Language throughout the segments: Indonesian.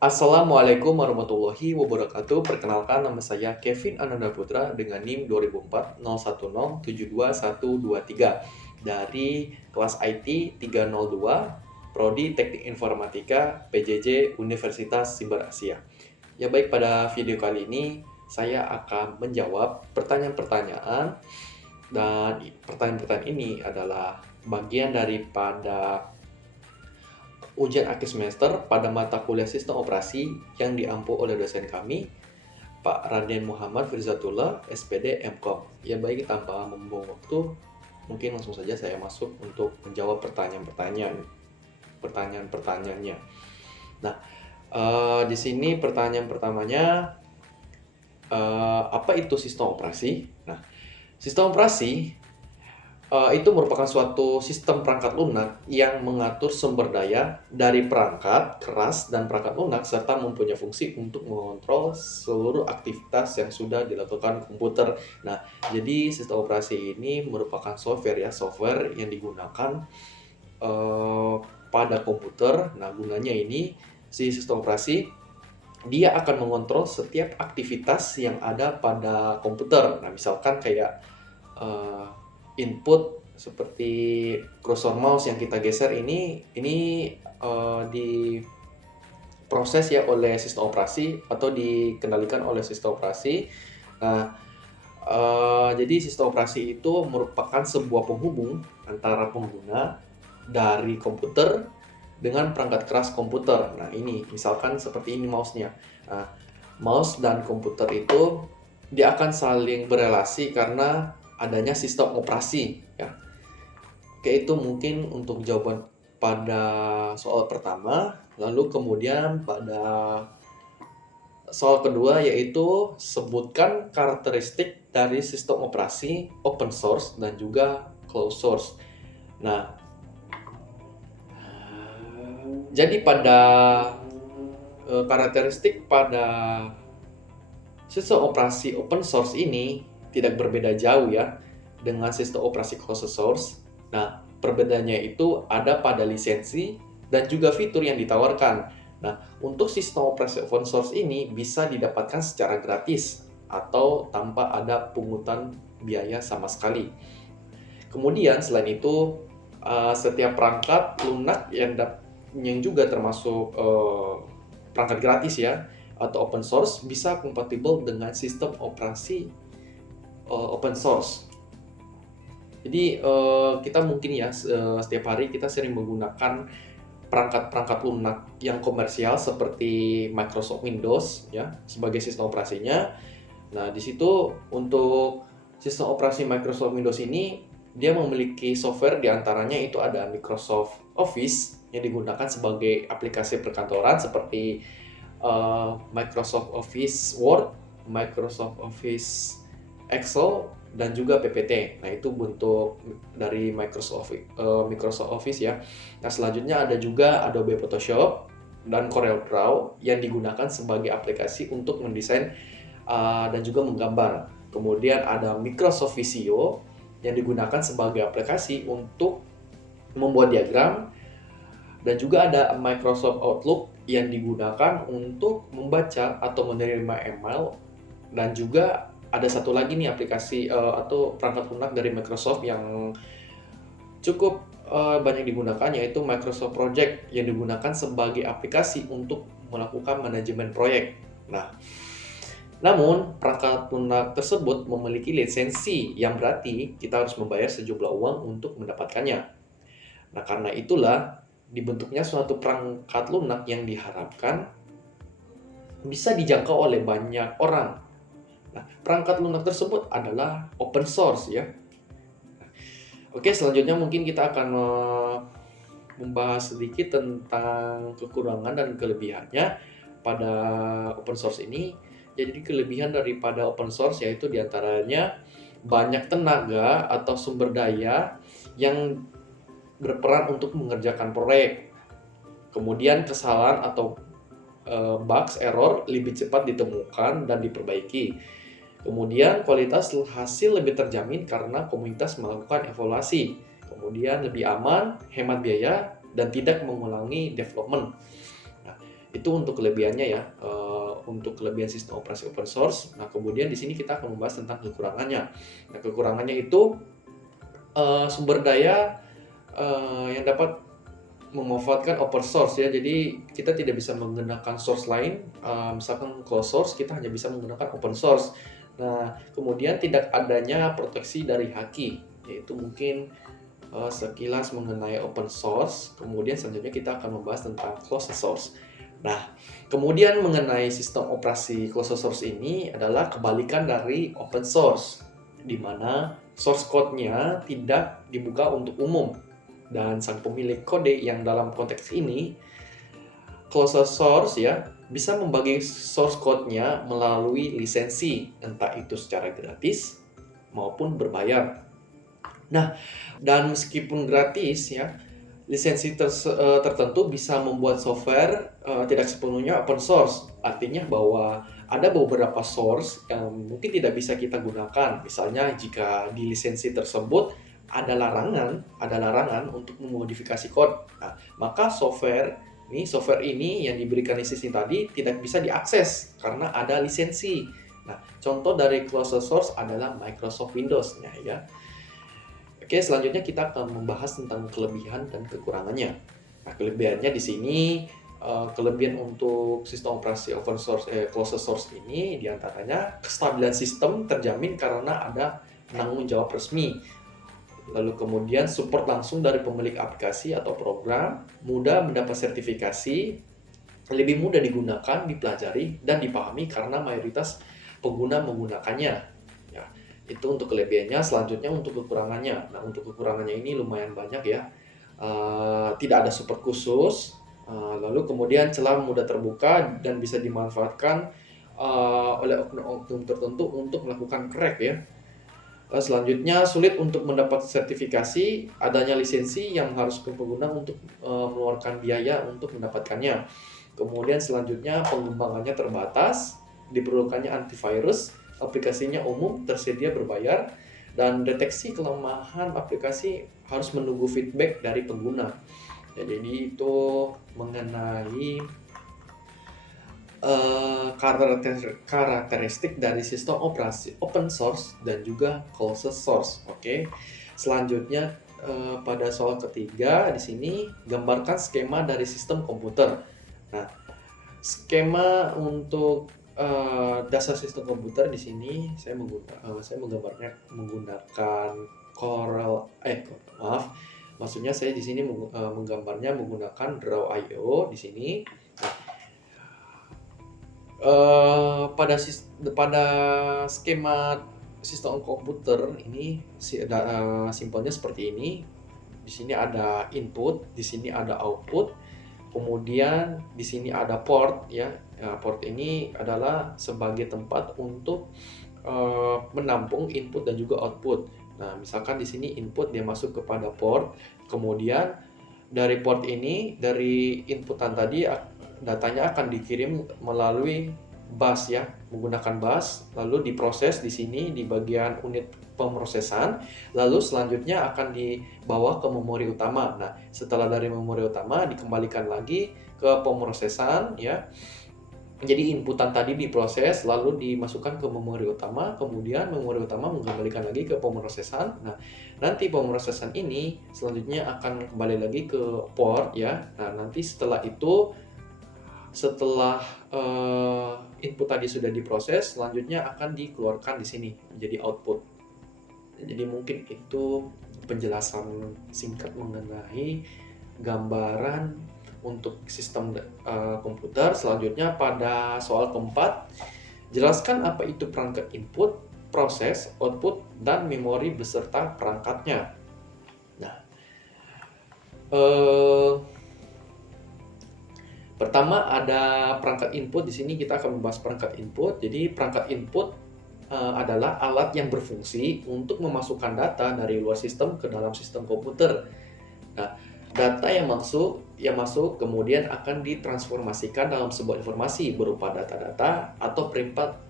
Assalamualaikum warahmatullahi wabarakatuh. Perkenalkan, nama saya Kevin Ananda Putra dengan NIM 2004 010 72123 dari kelas IT 302 Prodi Teknik Informatika PJJ Universitas Siber Asia. Ya baik, pada video kali ini saya akan menjawab pertanyaan-pertanyaan, dan pertanyaan-pertanyaan ini adalah bagian daripada ujian akhir semester pada mata kuliah Sistem Operasi yang diampu oleh dosen kami, Pak Raden Muhammad Firzatullah, SPD MKOM. Ya baik, tanpa membuang waktu, mungkin langsung saja saya masuk untuk menjawab pertanyaan-pertanyaannya. Nah, di sini pertanyaan pertamanya, apa itu sistem operasi? Nah, sistem operasi itu merupakan suatu sistem perangkat lunak yang mengatur sumber daya dari perangkat keras dan perangkat lunak, serta mempunyai fungsi untuk mengontrol seluruh aktivitas yang sudah dilakukan komputer. Nah, jadi sistem operasi ini merupakan software yang digunakan pada komputer. Nah, gunanya ini, si sistem operasi dia akan mengontrol setiap aktivitas yang ada pada komputer. Nah, misalkan kayak input seperti cursor mouse yang kita geser ini diproses ya oleh sistem operasi atau dikendalikan oleh sistem operasi. Nah, jadi sistem operasi itu merupakan sebuah penghubung antara pengguna dari komputer dengan perangkat keras komputer. Nah, ini misalkan seperti ini mouse-nya. Nah, mouse dan komputer itu dia akan saling berelasi karena adanya sistem operasi ya. Oke, itu mungkin untuk jawaban pada soal pertama. Lalu kemudian pada soal kedua, yaitu sebutkan karakteristik dari sistem operasi open source dan juga closed source. Nah, jadi pada karakteristik pada sistem operasi open source ini tidak berbeda jauh ya dengan sistem operasi closed source. Nah, perbedaannya itu ada pada lisensi dan juga fitur yang ditawarkan. Nah, untuk sistem operasi open source ini bisa didapatkan secara gratis atau tanpa ada pungutan biaya sama sekali. Kemudian selain itu, setiap perangkat lunak yang juga termasuk perangkat gratis ya atau open source bisa kompatibel dengan sistem operasi open source. Jadi kita mungkin ya setiap hari kita sering menggunakan perangkat-perangkat lunak yang komersial seperti Microsoft Windows ya sebagai sistem operasinya. Nah, di situ untuk sistem operasi Microsoft Windows ini dia memiliki software, diantaranya itu ada Microsoft Office yang digunakan sebagai aplikasi perkantoran seperti Microsoft Office Word, Microsoft Office Excel, dan juga PPT. Nah, itu bentuk dari Microsoft Office ya. Nah, selanjutnya ada juga Adobe Photoshop dan CorelDRAW yang digunakan sebagai aplikasi untuk mendesain dan juga menggambar. Kemudian ada Microsoft Visio yang digunakan sebagai aplikasi untuk membuat diagram, dan juga ada Microsoft Outlook yang digunakan untuk membaca atau menerima email. Dan juga ada satu lagi nih aplikasi atau perangkat lunak dari Microsoft yang cukup banyak digunakan, yaitu Microsoft Project yang digunakan sebagai aplikasi untuk melakukan manajemen proyek. Nah, namun perangkat lunak tersebut memiliki lisensi yang berarti kita harus membayar sejumlah uang untuk mendapatkannya. Nah, karena itulah dibentuknya suatu perangkat lunak yang diharapkan bisa dijangkau oleh banyak orang. Nah, perangkat lunak tersebut adalah open source ya. Oke, selanjutnya mungkin kita akan membahas sedikit tentang kekurangan dan kelebihannya pada open source ini. Jadi kelebihan daripada open source yaitu diantaranya banyak tenaga atau sumber daya yang berperan untuk mengerjakan proyek. Kemudian kesalahan atau bugs, error lebih cepat ditemukan dan diperbaiki. Kemudian kualitas hasil lebih terjamin karena komunitas melakukan evaluasi. Kemudian lebih aman, hemat biaya, dan tidak mengulangi development. Nah, Itu untuk kelebihannya ya, untuk kelebihan sistem operasi open source. Nah, kemudian di sini kita akan membahas tentang kekurangannya. Nah, kekurangannya itu sumber daya yang dapat memanfaatkan open source ya. Jadi kita tidak bisa menggunakan source lain, misalkan closed source, kita hanya bisa menggunakan open source. Nah, kemudian tidak adanya proteksi dari haki, yaitu mungkin sekilas mengenai open source. Kemudian selanjutnya kita akan membahas tentang closed source. Nah, kemudian mengenai sistem operasi closed source ini adalah kebalikan dari open source, di mana source code-nya tidak dibuka untuk umum, dan sang pemilik kode yang dalam konteks ini closed source ya bisa membagi source code-nya melalui lisensi, entah itu secara gratis maupun berbayar. Nah, dan meskipun gratis ya, lisensi tertentu bisa membuat software tidak sepenuhnya open source. Artinya bahwa ada beberapa source yang mungkin tidak bisa kita gunakan. Misalnya jika di lisensi tersebut ada larangan untuk memodifikasi code. Nah, maka software ini yang diberikan lisensi tadi tidak bisa diakses karena ada lisensi. Nah, contoh dari closed source adalah Microsoft Windows-nya ya. Oke, selanjutnya kita akan membahas tentang kelebihan dan kekurangannya. Nah, kelebihannya di sini, kelebihan untuk sistem operasi open source, closed source ini diantaranya kestabilan sistem terjamin karena ada penanggung jawab resmi. Lalu kemudian support langsung dari pemilik aplikasi atau program, mudah mendapat sertifikasi, lebih mudah digunakan, dipelajari, dan dipahami karena mayoritas pengguna menggunakannya. Itu untuk kelebihannya. Selanjutnya untuk kekurangannya. Nah, untuk kekurangannya ini lumayan banyak ya. Tidak ada support khusus. Lalu kemudian celah mudah terbuka dan bisa dimanfaatkan oleh oknum-oknum tertentu untuk melakukan crack ya. Selanjutnya sulit untuk mendapat sertifikasi, adanya lisensi yang harus ke pengguna untuk mengeluarkan biaya untuk mendapatkannya. Kemudian selanjutnya pengembangannya terbatas, diperlukannya antivirus, aplikasinya umum, tersedia berbayar, dan deteksi kelemahan aplikasi harus menunggu feedback dari pengguna. Ya, jadi itu mengenai karakteristik dari sistem operasi open source dan juga closed source. Oke. Selanjutnya pada soal ketiga di sini gambarkan skema dari sistem komputer. Nah, skema untuk dasar sistem komputer di sini saya menggambarnya menggunakan maksudnya saya di sini menggambarnya menggunakan Draw.io di sini. Pada skema sistem komputer ini simpelnya seperti ini. Di sini ada input, di sini ada output, kemudian di sini ada port ya. Port ini adalah sebagai tempat untuk menampung input dan juga output. Nah, misalkan di sini input dia masuk kepada port, kemudian dari port ini, dari inputan tadi datanya akan dikirim melalui bus ya, menggunakan bus, lalu diproses di sini di bagian unit pemrosesan, lalu selanjutnya akan dibawa ke memori utama. Nah, setelah dari memori utama dikembalikan lagi ke pemrosesan ya. Jadi inputan tadi diproses lalu dimasukkan ke memori utama, kemudian memori utama mengembalikan lagi ke pemrosesan. Nah, nanti pemrosesan ini selanjutnya akan kembali lagi ke port ya. Nah, nanti setelah itu input tadi sudah diproses, selanjutnya akan dikeluarkan di sini menjadi output. Jadi mungkin itu penjelasan singkat mengenai gambaran untuk sistem komputer. Selanjutnya pada soal keempat, jelaskan apa itu perangkat input, proses, output, dan memori beserta perangkatnya. Nah, pertama ada perangkat input. Di sini kita akan membahas perangkat input. Jadi perangkat input adalah alat yang berfungsi untuk memasukkan data dari luar sistem ke dalam sistem komputer. Nah, data yang masuk kemudian akan ditransformasikan dalam sebuah informasi berupa data-data atau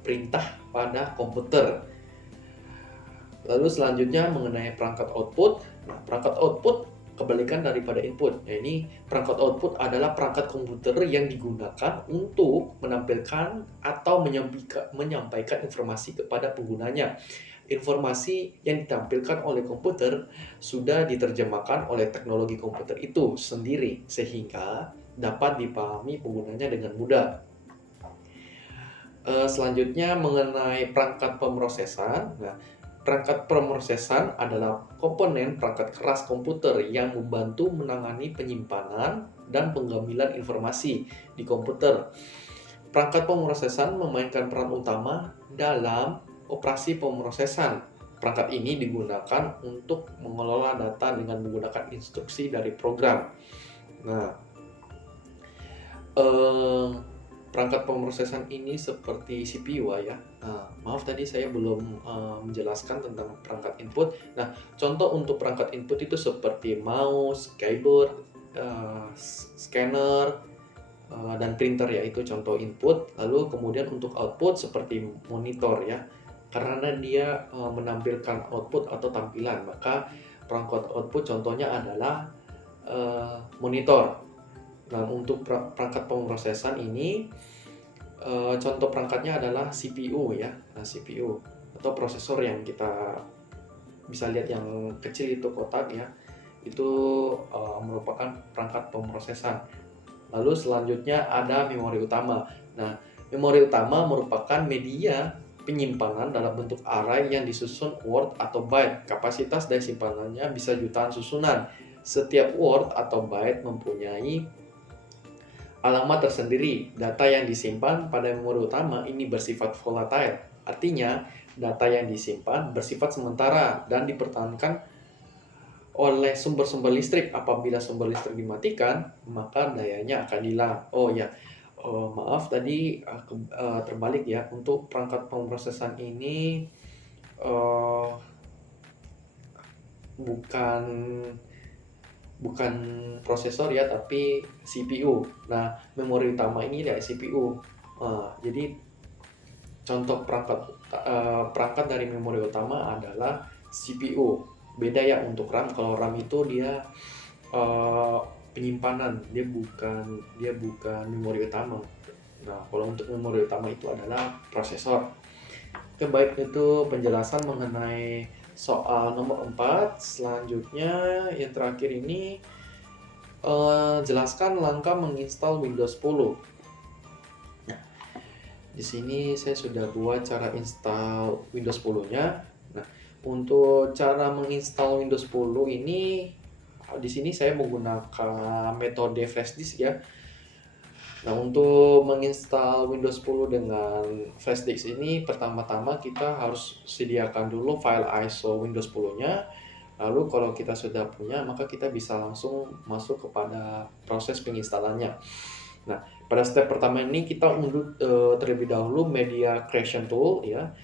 perintah pada komputer. Lalu selanjutnya mengenai perangkat output. Nah, perangkat output kebalikan daripada input. Nah, ini perangkat output adalah perangkat komputer yang digunakan untuk menampilkan atau menyampaikan informasi kepada penggunanya. Informasi yang ditampilkan oleh komputer sudah diterjemahkan oleh teknologi komputer itu sendiri sehingga dapat dipahami penggunanya dengan mudah. Selanjutnya mengenai perangkat pemrosesan. Nah, perangkat pemrosesan adalah komponen perangkat keras komputer yang membantu menangani penyimpanan dan pengambilan informasi di komputer. Perangkat pemrosesan memainkan peran utama dalam operasi pemrosesan. Perangkat ini digunakan untuk mengelola data dengan menggunakan instruksi dari program. Nah, perangkat pemrosesan ini seperti CPU ya. Maaf tadi saya belum menjelaskan tentang perangkat input. Nah, contoh untuk perangkat input itu seperti mouse, keyboard, scanner, dan printer ya, itu contoh input. Lalu kemudian untuk output seperti monitor ya, karena dia menampilkan output atau tampilan, maka perangkat output contohnya adalah monitor. Nah, untuk perangkat pemrosesan ini contoh perangkatnya adalah CPU ya. Nah, CPU atau prosesor yang kita bisa lihat yang kecil itu kotak ya, itu merupakan perangkat pemrosesan. Lalu selanjutnya ada memori utama. Nah, memori utama merupakan media penyimpanan dalam bentuk array yang disusun word atau byte. Kapasitas dari simpanannya bisa jutaan susunan. Setiap word atau byte mempunyai alamat tersendiri. Data yang disimpan pada memori utama ini bersifat volatile. Artinya, data yang disimpan bersifat sementara dan dipertahankan oleh sumber-sumber listrik. Apabila sumber listrik dimatikan, maka dayanya akan hilang. Maaf tadi terbalik ya. Untuk perangkat pemrosesan ini bukan prosesor ya, tapi CPU. Nah, memori utama ini dari CPU. Jadi contoh perangkat dari memori utama adalah CPU. Beda ya untuk RAM. Kalau RAM itu dia penyimpanan, dia bukan memori utama. Nah, kalau untuk memori utama itu adalah prosesor. Itu baik, itu penjelasan mengenai soal nomor 4. Selanjutnya yang terakhir ini jelaskan langkah menginstal Windows 10. Nah, di sini saya sudah buat cara install Windows 10-nya. Nah, untuk cara menginstal Windows 10 ini di sini saya menggunakan metode flash disk ya. Nah, untuk menginstal Windows 10 dengan flash disk ini, pertama-tama kita harus sediakan dulu file ISO Windows 10-nya. Lalu kalau kita sudah punya, maka kita bisa langsung masuk kepada proses penginstalannya. Nah, pada step pertama ini kita unduh terlebih dahulu Media Creation Tool ya.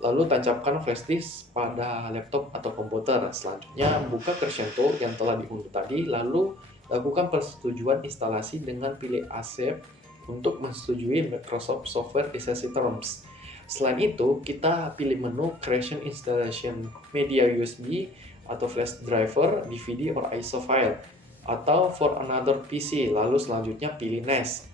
Lalu tancapkan flash disk pada laptop atau komputer. Selanjutnya buka Creation Tool yang telah diunduh tadi, lalu lakukan persetujuan instalasi dengan pilih Accept untuk menyetujui Microsoft Software License Terms. Selain itu, kita pilih menu Creation Installation Media USB atau Flash Driver, DVD, or ISO file, atau for another PC. Lalu selanjutnya pilih Next.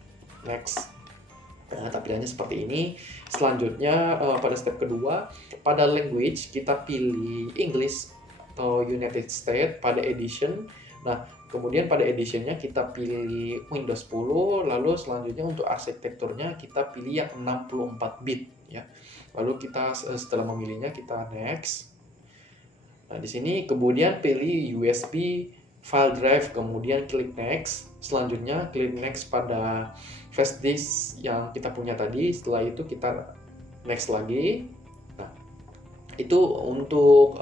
Nah, tampilannya seperti ini. Selanjutnya pada step kedua, pada language kita pilih English atau United States pada edition. Nah, kemudian pada editionnya kita pilih Windows 10, lalu selanjutnya untuk arsitekturnya kita pilih yang 64 bit ya. Lalu kita setelah memilihnya kita next. Nah, di sini kemudian pilih USB file drive, kemudian klik next. Selanjutnya klik next pada flash disk yang kita punya tadi. Setelah itu kita next lagi. Nah, itu untuk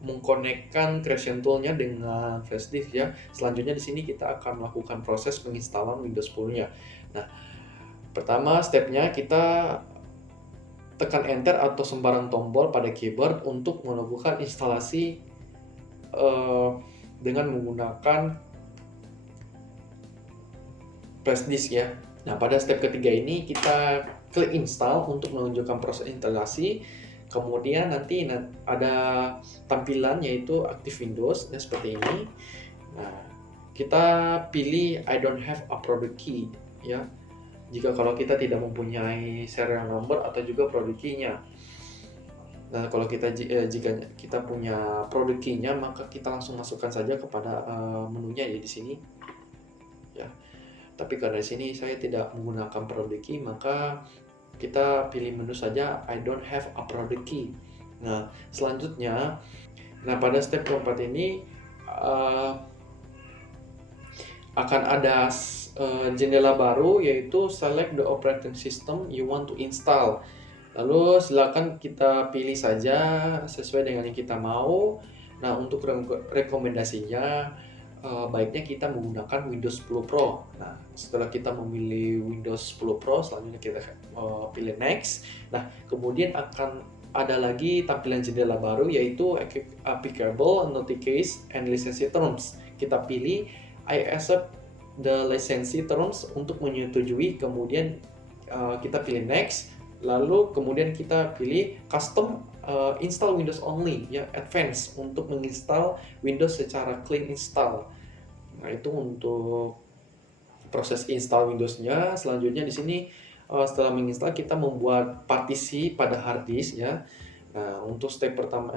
mengkonekkan Creation Tool-nya dengan flash disk ya. Selanjutnya di sini kita akan melakukan proses penginstalan Windows 10-nya. Nah, pertama stepnya kita tekan enter atau sembarang tombol pada keyboard untuk melakukan instalasi dengan menggunakan flash disk ya. Nah, pada step ketiga ini kita klik install untuk menunjukkan proses instalasi. Kemudian nanti ada tampilan yaitu Active Windows dan seperti ini. Nah, kita pilih I don't have a product key ya. Jika kalau kita tidak mempunyai serial number atau juga product key-nya. Nah, kalau jika kita punya product key-nya, maka kita langsung masukkan saja kepada menunya ya di sini. Ya. Tapi karena di sini saya tidak menggunakan product key, maka kita pilih menu saja I don't have a product key. Nah, selanjutnya, pada step keempat ini akan ada jendela baru yaitu select the operating system you want to install. Lalu silakan kita pilih saja sesuai dengan yang kita mau. Nah, untuk rekomendasinya baiknya kita menggunakan Windows 10 Pro. Nah, setelah kita memilih Windows 10 Pro, selanjutnya kita pilih Next. Nah, kemudian akan ada lagi tampilan jendela baru yaitu Applicable Notifications and License Terms. Kita pilih I accept the license terms untuk menyetujui, kemudian kita pilih Next. Lalu kemudian kita pilih Custom Install Windows Only ya, Advance untuk menginstal Windows secara clean install. Nah, itu untuk proses install Windows-nya. Selanjutnya di sini setelah menginstal kita membuat partisi pada hard disk ya. Nah, untuk step pertama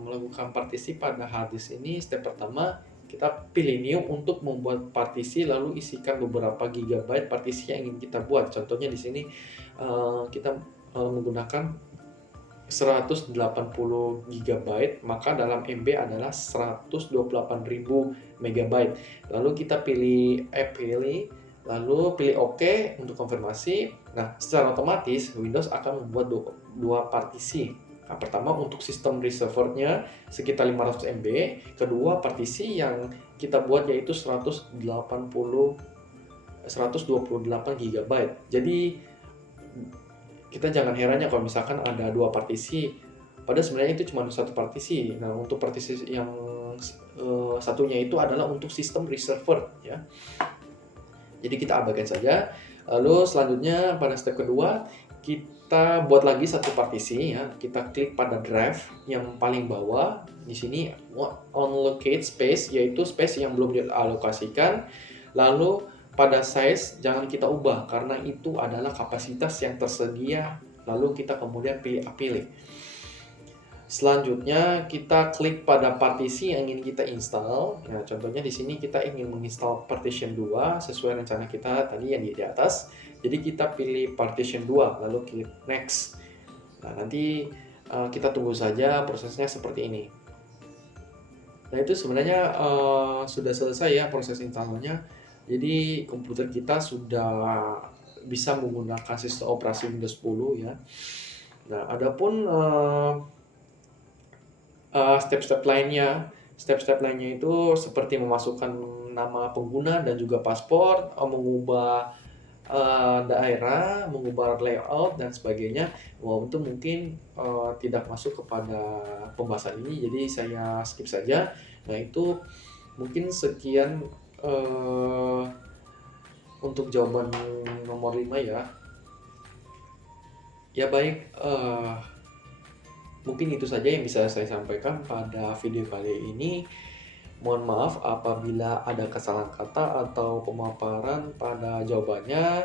melakukan partisi pada hard disk ini, step pertama kita pilih new untuk membuat partisi, lalu isikan beberapa gigabyte partisi yang ingin kita buat. Contohnya di sini kita menggunakan 180 GB, maka dalam MB adalah 128.000 MB. Lalu kita pilih lalu pilih OK untuk konfirmasi. Nah, secara otomatis Windows akan membuat dua partisi. Nah, pertama untuk sistem reservernya sekitar 500 MB, kedua partisi yang kita buat yaitu 128 GB. Jadi kita jangan herannya kalau misalkan ada dua partisi, padahal sebenarnya itu cuma satu partisi. Nah, untuk partisi yang satunya itu adalah untuk sistem reserver ya. Jadi kita abaikan saja. Lalu selanjutnya pada step kedua kita buat lagi satu partisi ya. Kita klik pada drive yang paling bawah. Di sini unallocate space, yaitu space yang belum dialokasikan. Lalu pada size jangan kita ubah karena itu adalah kapasitas yang tersedia. Lalu kita kemudian pilih. Selanjutnya kita klik pada partisi yang ingin kita install. Nah, contohnya di sini kita ingin menginstal partition 2 sesuai rencana kita tadi yang di atas. Jadi kita pilih partition 2 lalu klik next. Nah, nanti kita tunggu saja prosesnya seperti ini. Nah, itu sebenarnya sudah selesai ya proses installnya. Jadi komputer kita sudah bisa menggunakan sistem operasi Windows 10 ya. Nah, adapun step-step lainnya itu seperti memasukkan nama pengguna dan juga paspor, mengubah daerah, mengubah layout dan sebagainya. Wah, itu mungkin tidak masuk kepada pembahasan ini, jadi saya skip saja. Nah, itu mungkin sekian untuk jawaban nomor 5 ya. Ya baik, mungkin itu saja yang bisa saya sampaikan pada video kali ini. Mohon maaf apabila ada kesalahan kata atau pemaparan pada jawabannya.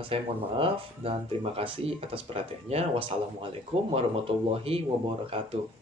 Saya mohon maaf dan terima kasih atas perhatiannya. Wassalamualaikum warahmatullahi wabarakatuh.